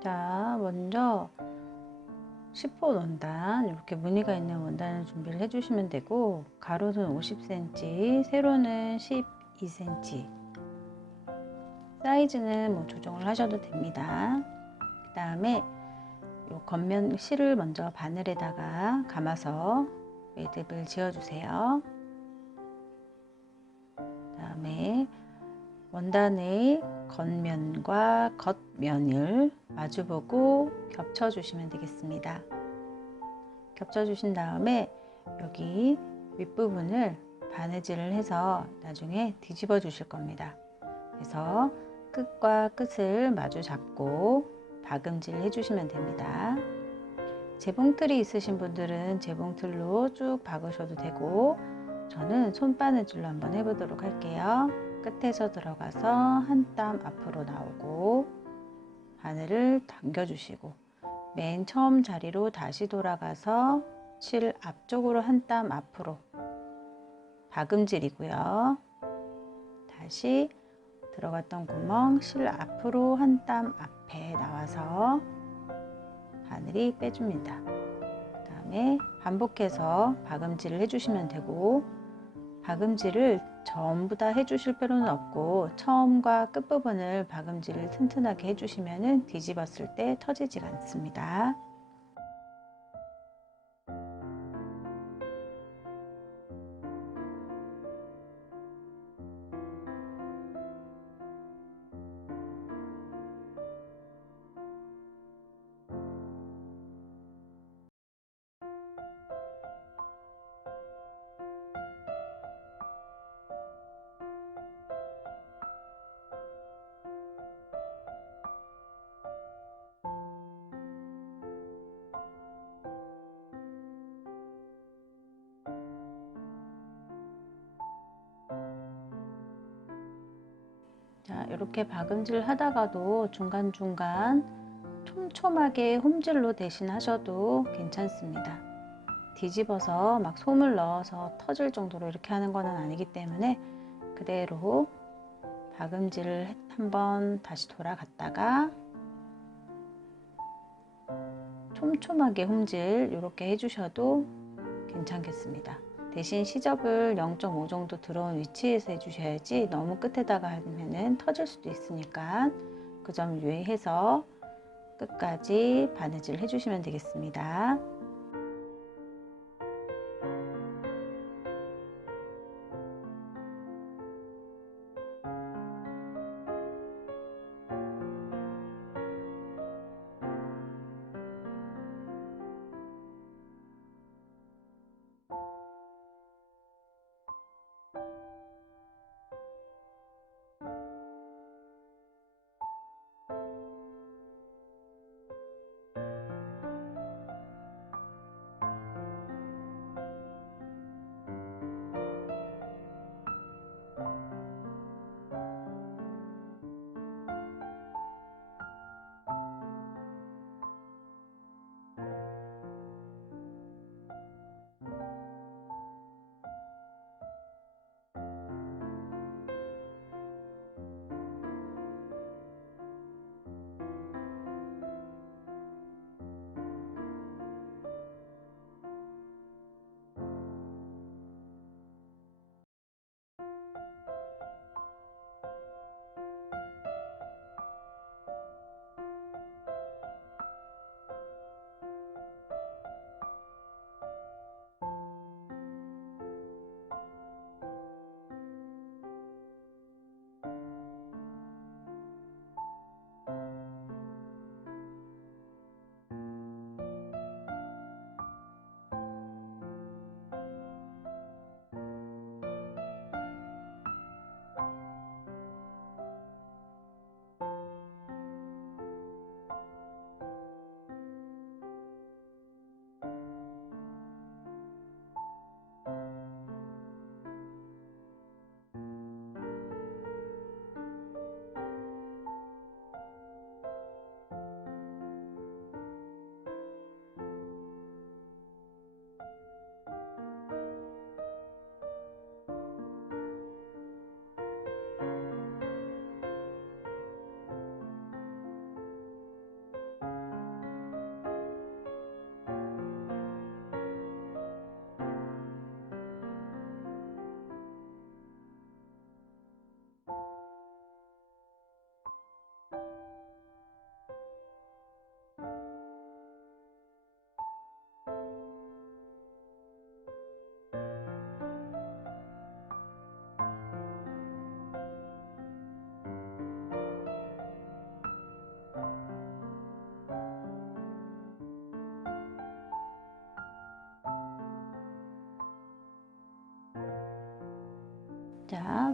자, 먼저 10호 원단, 이렇게 무늬가 있는 원단을 준비를 해주시면 되고, 가로는 50cm, 세로는 12cm, 사이즈는 뭐 조정을 하셔도 됩니다. 그 다음에 요 겉면 실을 먼저 바늘에다가 감아서 매듭을 지어주세요. 그 다음에 원단의 겉면과 겉면을 마주보고 겹쳐주시면 되겠습니다. 겹쳐주신 다음에 여기 윗부분을 바느질을 해서 나중에 뒤집어 주실 겁니다. 그래서 끝과 끝을 마주 잡고 박음질 해주시면 됩니다. 재봉틀이 있으신 분들은 재봉틀로 쭉 박으셔도 되고, 저는 손바느질로 한번 해보도록 할게요. 끝에서 들어가서 한 땀 앞으로 나오고 바늘을 당겨주시고, 맨 처음 자리로 다시 돌아가서 실 앞쪽으로 한 땀 앞으로 박음질이고요. 다시 들어갔던 구멍 실 앞으로 한 땀 앞에 나와서 바늘이 빼줍니다. 그 다음에 반복해서 박음질을 해주시면 되고, 박음질을 전부 다 해주실 필요는 없고 처음과 끝부분을 박음질을 튼튼하게 해주시면 뒤집었을 때 터지지 않습니다. 자, 이렇게 박음질 하다가도 중간중간 촘촘하게 홈질로 대신 하셔도 괜찮습니다. 뒤집어서 막 솜을 넣어서 터질 정도로 이렇게 하는 거는 아니기 때문에 그대로 박음질을 한번 다시 돌아갔다가 촘촘하게 홈질 이렇게 해주셔도 괜찮겠습니다. 대신 시접을 0.5 정도 들어온 위치에서 해주셔야지 너무 끝에다가 하면은 터질 수도 있으니까 그 점 유의해서 끝까지 바느질 해주시면 되겠습니다.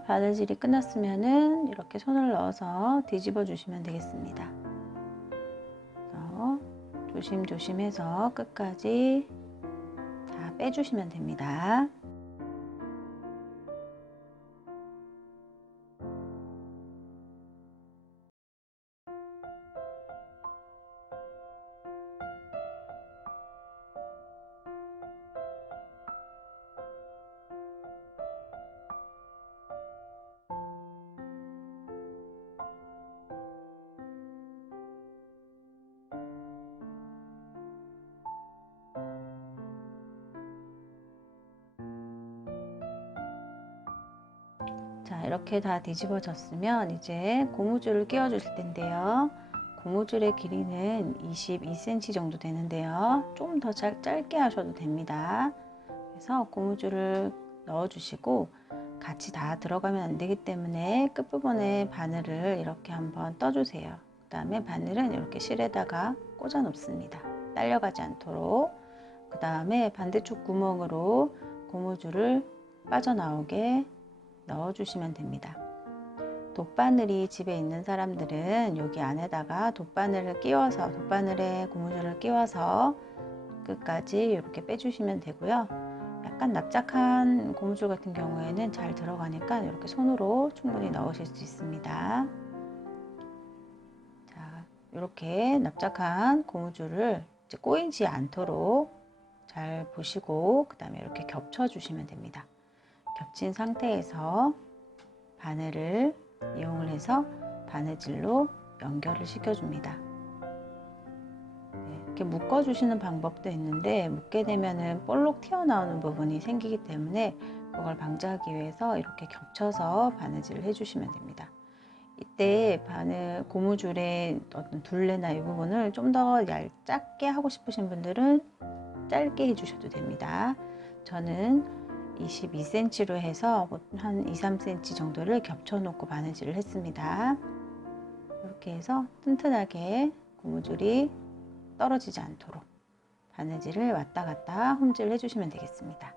바느질이 끝났으면은 이렇게 손을 넣어서 뒤집어 주시면 되겠습니다. 조심조심해서 끝까지 다 빼주시면 됩니다. 자, 이렇게 다 뒤집어졌으면 이제 고무줄을 끼워 주실 텐데요. 고무줄의 길이는 22cm 정도 되는데요. 좀 더 짧게 하셔도 됩니다. 그래서 고무줄을 넣어 주시고 같이 다 들어가면 안 되기 때문에 끝부분에 바늘을 이렇게 한번 떠 주세요. 그 다음에 바늘은 이렇게 실에다가 꽂아 놓습니다. 딸려가지 않도록. 그 다음에 반대쪽 구멍으로 고무줄을 빠져나오게 넣어주시면 됩니다. 돗바늘이 집에 있는 사람들은 여기 안에다가 돗바늘을 끼워서 돗바늘에 고무줄을 끼워서 끝까지 이렇게 빼주시면 되고요. 약간 납작한 고무줄 같은 경우에는 잘 들어가니까 이렇게 손으로 충분히 넣으실 수 있습니다. 자, 이렇게 납작한 고무줄을 이제 꼬이지 않도록 잘 보시고 그 다음에 이렇게 겹쳐 주시면 됩니다. 겹친 상태에서 바늘을 이용을 해서 바느질로 연결을 시켜줍니다. 이렇게 묶어주시는 방법도 있는데 묶게 되면은 볼록 튀어나오는 부분이 생기기 때문에 그걸 방지하기 위해서 이렇게 겹쳐서 바느질을 해주시면 됩니다. 이때 고무줄의 어떤 둘레나 이 부분을 좀 더 짧게 하고 싶으신 분들은 짧게 해주셔도 됩니다. 저는 22cm로 해서 한 2-3cm 정도를 겹쳐 놓고 바느질을 했습니다. 이렇게 해서 튼튼하게 고무줄이 떨어지지 않도록 바느질을 왔다 갔다 홈질 해주시면 되겠습니다.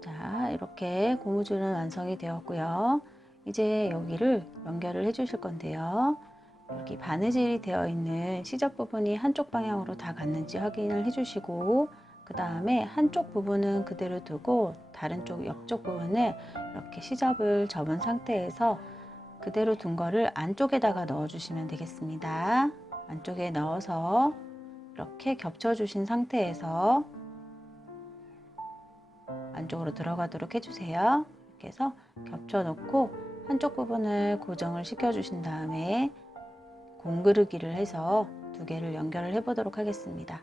자, 이렇게 고무줄은 완성이 되었고요. 이제 여기를 연결을 해 주실 건데요. 여기 바느질이 되어 있는 시접 부분이 한쪽 방향으로 다 갔는지 확인을 해 주시고 그 다음에 한쪽 부분은 그대로 두고 다른 쪽 옆쪽 부분을 이렇게 시접을 접은 상태에서 그대로 둔 거를 안쪽에다가 넣어 주시면 되겠습니다. 안쪽에 넣어서 이렇게 겹쳐 주신 상태에서 안쪽으로 들어가도록 해주세요. 이렇게 해서 겹쳐 놓고 한쪽 부분을 고정을 시켜 주신 다음에 공그르기를 해서 두 개를 연결을 해 보도록 하겠습니다.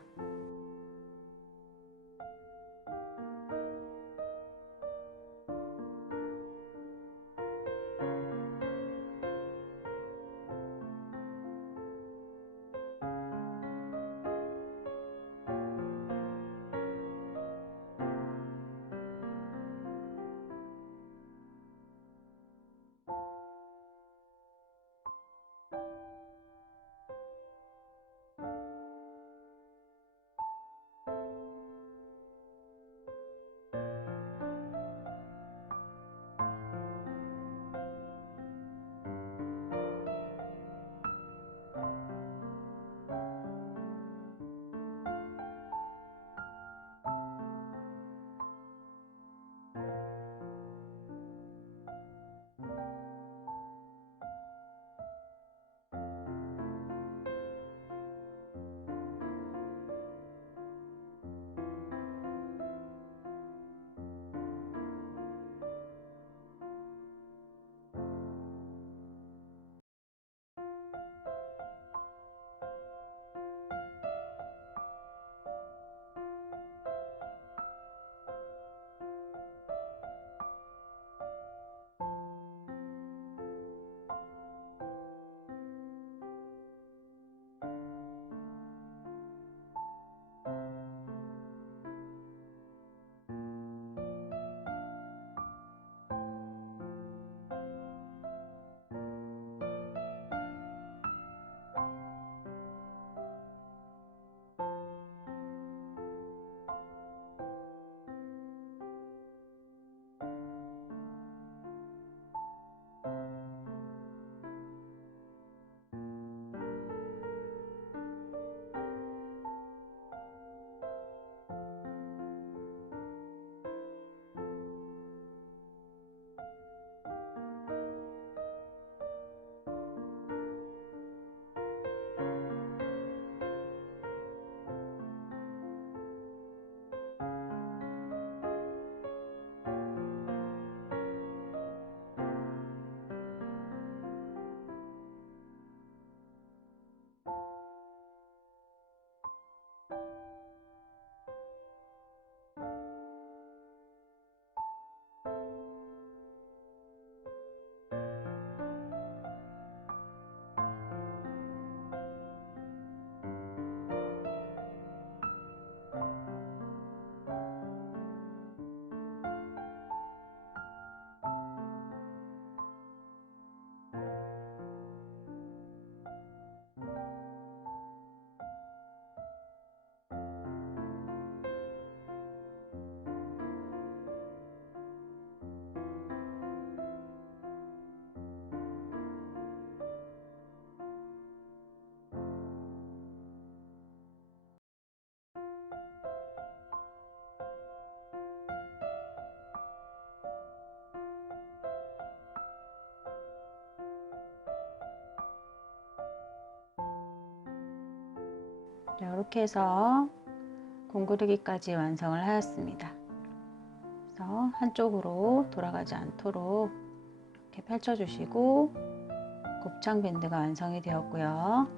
이렇게 해서 공구르기까지 완성을 하였습니다. 그래서 한쪽으로 돌아가지 않도록 이렇게 펼쳐주시고 곱창 밴드가 완성이 되었고요.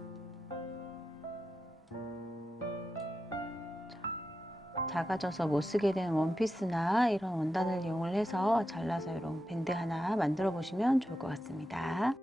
작아져서 못 쓰게 된 원피스나 이런 원단을 이용을 해서 잘라서 이런 밴드 하나 만들어 보시면 좋을 것 같습니다.